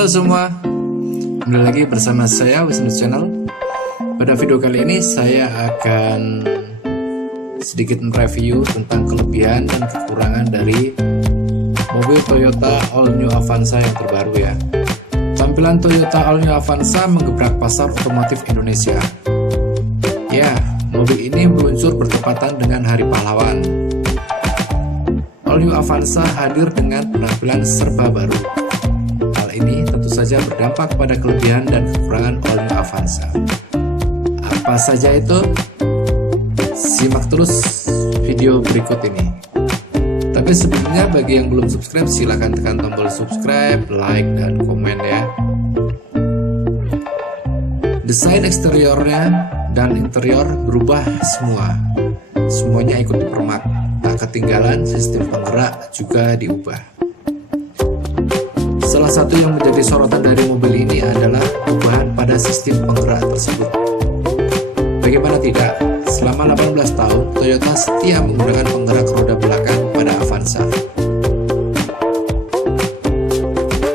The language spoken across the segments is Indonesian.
Halo semua, kembali lagi bersama saya Wisnu Channel. Pada video kali ini saya akan sedikit mereview tentang kelebihan dan kekurangan dari mobil Toyota All New Avanza yang terbaru ya. Tampilan Toyota All New Avanza menggebrak pasar otomotif Indonesia. Ya, mobil ini meluncur bertepatan dengan Hari Pahlawan. All New Avanza hadir dengan penampilan serba baru. Hal ini tentu saja berdampak pada kelebihan dan kekurangan All New Avanza. Apa saja itu? Simak terus video berikut ini. Tapi sebelumnya bagi yang belum subscribe silahkan tekan tombol subscribe, like, dan komen ya. Desain eksteriornya dan interior berubah semua. Semuanya ikut dipermak. Tak ketinggalan, sistem penggerak juga diubah. Salah satu yang menjadi sorotan dari mobil ini adalah perubahan pada sistem penggerak tersebut. Bagaimana tidak, selama 18 tahun Toyota setia menggunakan penggerak roda belakang pada Avanza.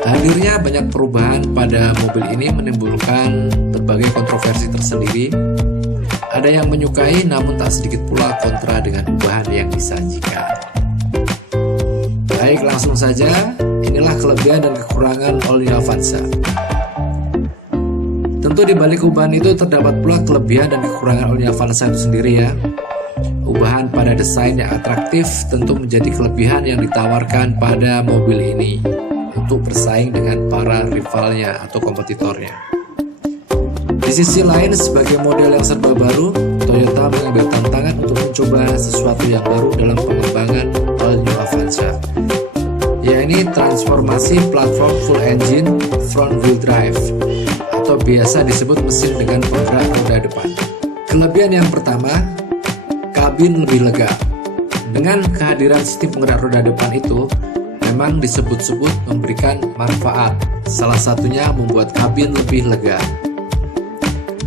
Hadirnya banyak perubahan pada mobil ini menimbulkan berbagai kontroversi tersendiri. Ada yang menyukai namun tak sedikit pula kontra dengan ubahan yang disajikan. Baik, langsung saja. Inilah kelebihan dan kekurangan All New Avanza. Tentu di balik ubahan itu terdapat pula kelebihan dan kekurangan All New Avanza itu sendiri ya. Ubahan pada desain yang atraktif tentu menjadi kelebihan yang ditawarkan pada mobil ini untuk bersaing dengan para rivalnya atau kompetitornya. Di sisi lain, sebagai model yang serba baru, Toyota mengambil tantangan untuk mencoba sesuatu yang baru dalam pengembangan All New Avanza, yakni transformasi platform full engine front wheel drive atau biasa disebut mesin dengan penggerak roda depan. Kelebihan yang pertama, kabin lebih lega. Dengan kehadiran sistem penggerak roda depan itu memang disebut-sebut memberikan manfaat, salah satunya membuat kabin lebih lega.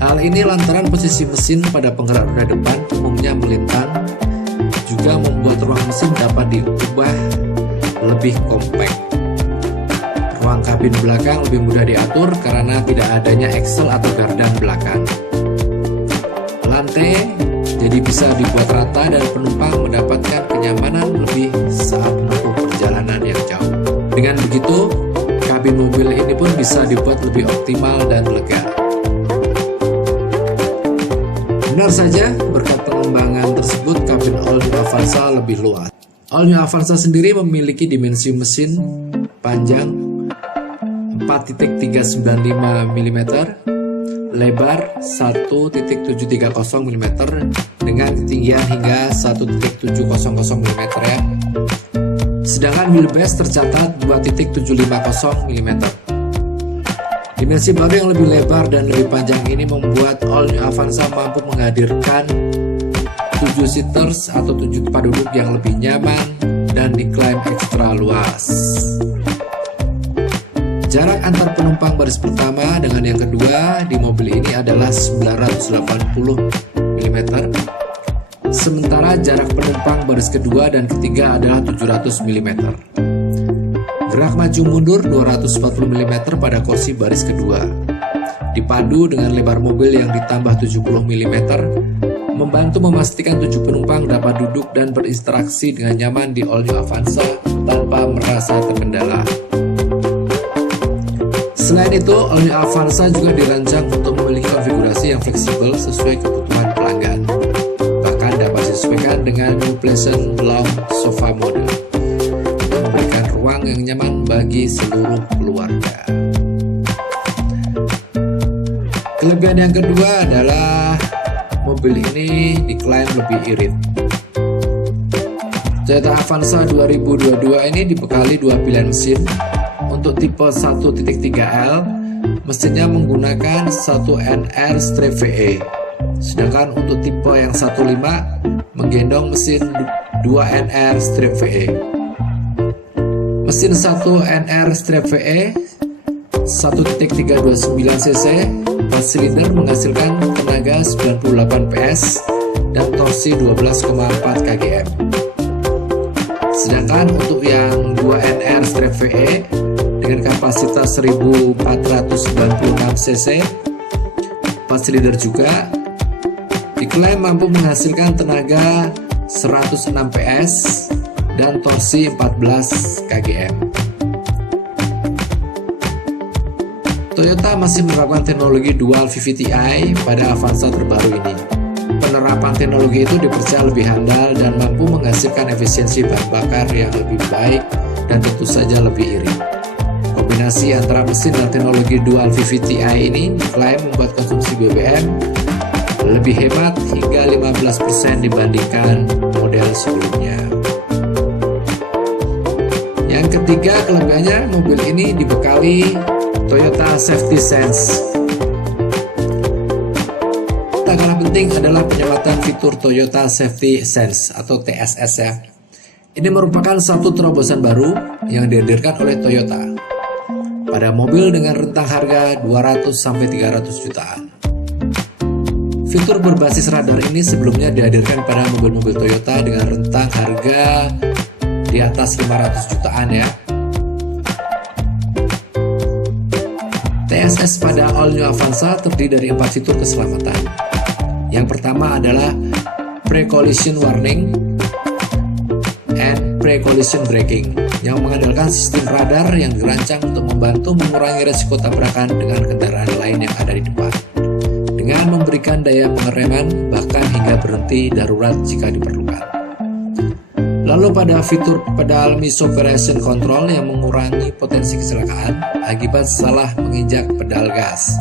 Hal ini lantaran posisi mesin pada penggerak roda depan umumnya melintang, juga membuat ruang mesin dapat diubah lebih kompak. Ruang kabin belakang lebih mudah diatur karena tidak adanya eksel atau gardan belakang. Lantai jadi bisa dibuat rata dan penumpang mendapatkan kenyamanan lebih saat menempuh perjalanan yang jauh. Dengan begitu, kabin mobil ini pun bisa dibuat lebih optimal dan lega. Benar saja, berkat pengembangan tersebut kabin All New Avanza lebih luas. All New Avanza sendiri memiliki dimensi mesin panjang 4.395 mm, lebar 1.730 mm dengan ketinggian hingga 1.700 mm ya. Sedangkan wheelbase tercatat 2.750 mm. Dimensi baru yang lebih lebar dan lebih panjang ini membuat All New Avanza mampu menghadirkan 7 seaters atau 7 tempat duduk yang lebih nyaman dan diklaim ekstra luas. Jarak antar penumpang baris pertama dengan yang kedua di mobil ini adalah 980 mm, sementara jarak penumpang baris kedua dan ketiga adalah 700 mm. Gerak maju mundur 240 mm pada kursi baris kedua. Dipadu dengan lebar mobil yang ditambah 70 mm, membantu memastikan 7 penumpang dapat duduk dan berinteraksi dengan nyaman di All New Avanza tanpa merasa terkendala. Selain itu, All New Avanza juga dirancang untuk memiliki konfigurasi yang fleksibel sesuai kebutuhan pelanggan. Bahkan dapat disesuaikan dengan New Pleasant Lounge Sofa mode, memberikan ruang yang nyaman bagi seluruh keluarga. Kelebihan yang kedua adalah mobil ini diklaim lebih irit. Toyota Avanza 2022 ini dibekali dua pilihan mesin. Untuk tipe 1.3L, mesinnya menggunakan 1NR-VE. Sedangkan untuk tipe yang 1.5 menggendong mesin 2NR-VE. Mesin 1NR-VE 1.329cc 4 silinder menghasilkan tenaga 98 PS dan torsi 12,4 kgm. Sedangkan untuk yang 2NR-VE dengan kapasitas 1496 cc, 4 silinder juga. Diklaim mampu menghasilkan tenaga 106 PS dan torsi 14 kgm. Toyota masih menerapkan teknologi Dual VVT-i pada Avanza terbaru ini. Penerapan teknologi itu dipercaya lebih handal dan mampu menghasilkan efisiensi bahan bakar yang lebih baik dan tentu saja lebih irit. Kombinasi antara mesin dan teknologi Dual VVT-i ini diklaim membuat konsumsi BBM lebih hemat hingga 15% dibandingkan model sebelumnya. Yang ketiga, kelebihannya mobil ini dibekali Toyota Safety Sense. Tak kalah penting adalah penyematan fitur Toyota Safety Sense atau TSS ya. Ini merupakan satu terobosan baru yang dihadirkan oleh Toyota pada mobil dengan rentang harga 200-300 jutaan. Fitur berbasis radar ini sebelumnya dihadirkan pada mobil-mobil Toyota dengan rentang harga di atas 500 jutaan ya. TSS pada All New Avanza terdiri dari 4 fitur keselamatan. Yang pertama adalah Pre-Collision Warning and Pre-Collision Braking yang mengandalkan sistem radar yang dirancang untuk membantu mengurangi resiko tabrakan dengan kendaraan lain yang ada di depan, dengan memberikan daya pengereman bahkan hingga berhenti darurat jika diperlukan. Lalu pada fitur Pedal Misoperation Control yang mengurangi potensi kecelakaan akibat salah menginjak pedal gas,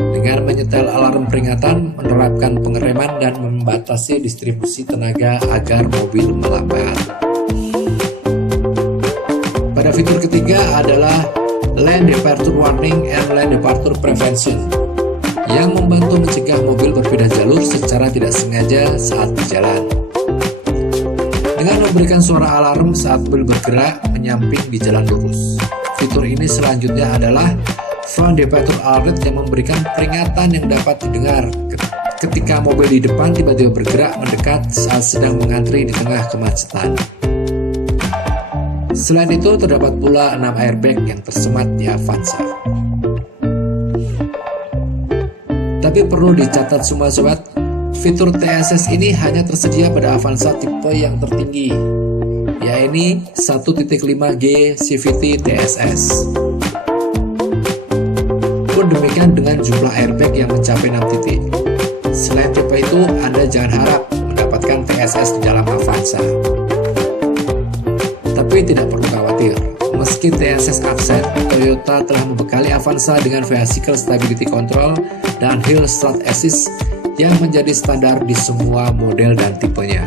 dengan menyetel alarm peringatan, menerapkan pengereman dan membatasi distribusi tenaga agar mobil melambat. Pada fitur ketiga adalah Lane Departure Warning and Lane Departure Prevention yang membantu mencegah mobil berpindah jalur secara tidak sengaja saat berjalan, dengan memberikan suara alarm saat mobil bergerak menyamping di jalan lurus. Fitur ini selanjutnya adalah Front Departure Alert yang memberikan peringatan yang dapat didengar ketika mobil di depan tiba-tiba bergerak mendekat saat sedang mengantri di tengah kemacetan. Selain itu, terdapat pula 6 airbag yang tersemat di Avanza. Tapi perlu dicatat semua sobat, fitur TSS ini hanya tersedia pada Avanza tipe yang tertinggi, yaitu 1.5G CVT TSS. Pun demikian dengan jumlah airbag yang mencapai 6 titik. Selain tipe itu, Anda jangan harap mendapatkan TSS di dalam Avanza. Tapi tidak perlu khawatir, meski TSS absen, Toyota telah membekali Avanza dengan Vehicle Stability Control dan Hill Start Assist yang menjadi standar di semua model dan tipenya.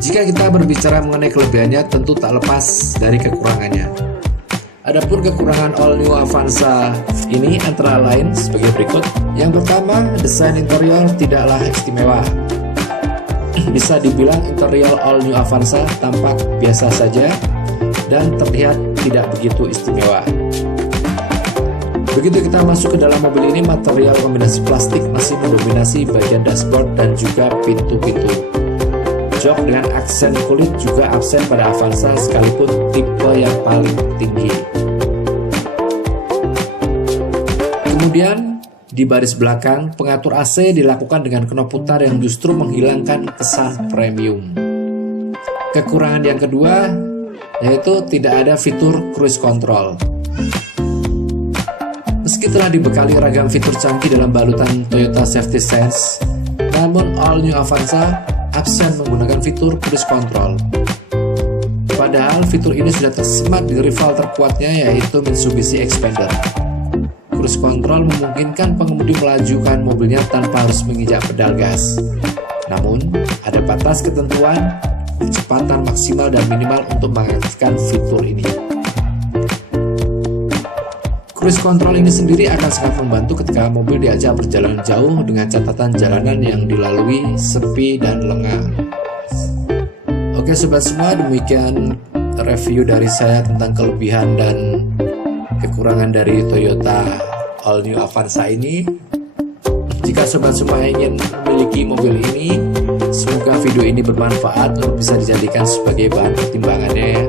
Jika kita berbicara mengenai kelebihannya, tentu tak lepas dari kekurangannya. Adapun kekurangan All New Avanza ini antara lain sebagai berikut. Yang pertama, desain interior tidaklah istimewa. Bisa dibilang interior All New Avanza tampak biasa saja dan terlihat tidak begitu istimewa. Begitu kita masuk ke dalam mobil ini, material kombinasi plastik masih mendominasi bagian dashboard dan juga pintu-pintu. Jok dengan aksen kulit juga absen pada Avanza sekalipun tipe yang paling tinggi. Kemudian di baris belakang, pengatur AC dilakukan dengan knop putar yang justru menghilangkan kesan premium. Kekurangan yang kedua yaitu tidak ada fitur cruise control. Meski telah dibekali ragam fitur canggih dalam balutan Toyota Safety Sense, namun All New Avanza absen menggunakan fitur cruise control. Padahal fitur ini sudah tersemat di rival terkuatnya yaitu Mitsubishi Xpander. Cruise control memungkinkan pengemudi melajukan mobilnya tanpa harus menginjak pedal gas. Namun, ada batas ketentuan, kecepatan maksimal dan minimal untuk mengaktifkan fitur ini. Cruise control ini sendiri akan sangat membantu ketika mobil diajak berjalan jauh dengan catatan jalanan yang dilalui sepi dan lengang. Oke sobat semua, demikian review dari saya tentang kelebihan dan kekurangan dari Toyota All New Avanza ini. Jika sobat semua ingin memiliki mobil ini, semoga video ini bermanfaat untuk bisa dijadikan sebagai bahan pertimbangannya ya.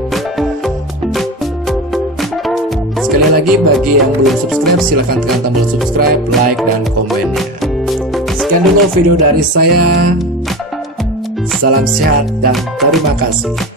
Sekali lagi, bagi yang belum subscribe, silahkan tekan tombol subscribe, like, dan komennya. Sekian dulu video dari saya. Salam sehat dan terima kasih.